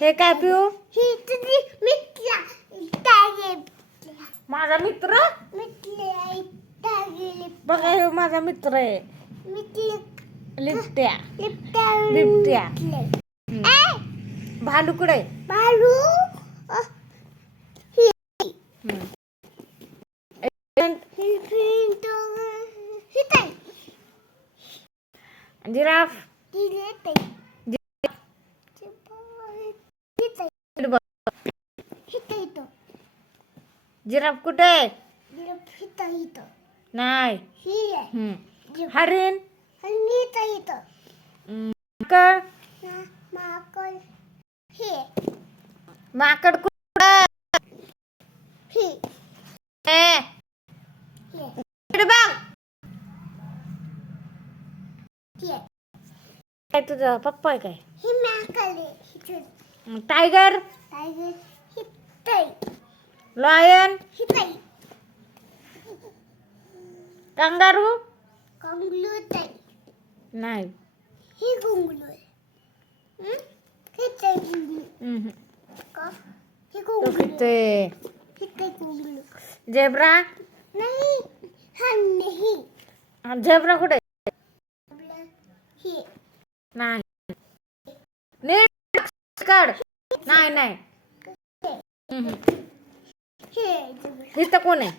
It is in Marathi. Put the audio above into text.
हे काय पिऊ? ही तुझी मित्र माझा मित्र बघा, हे माझा मित्र आहे लिपट्या. बिबट्या. भालू कुठे? भालू जिराफ. जिराफ कुठे? नाही. हरिण. माकड कुठे? बघ, काय तुझा पप्पा आहे काय? टायगर. लॉयन. कंगारू. नाही. झेब्रा. झेब्रा कुठे? नाही. नीट काढ. नाही नाही. इथं कोण आहे?